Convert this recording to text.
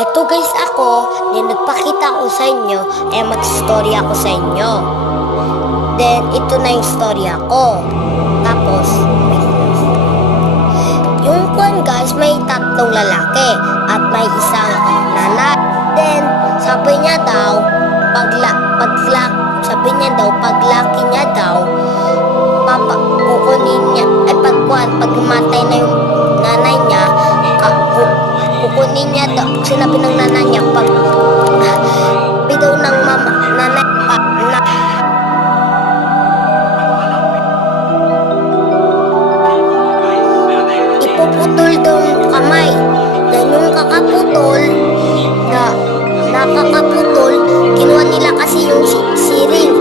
Eto guys, ako, nagpakita ko sa inyo, mag-story ako sa inyo. Then, ito na yung storya ko. Tapos, yung kwan guys, may tatlong lalaki at may isang nanay. Then, sabi niya daw, paglaki niya daw, kukunin niya, pag matay na yung nanay niya, kukunin niya daw, sinabi ng nanay niya, pag daw ng nanay na ipuputol daw yung kamay. Yan yung kakaputol na nakakaputol, kinuha nila kasi yung siring.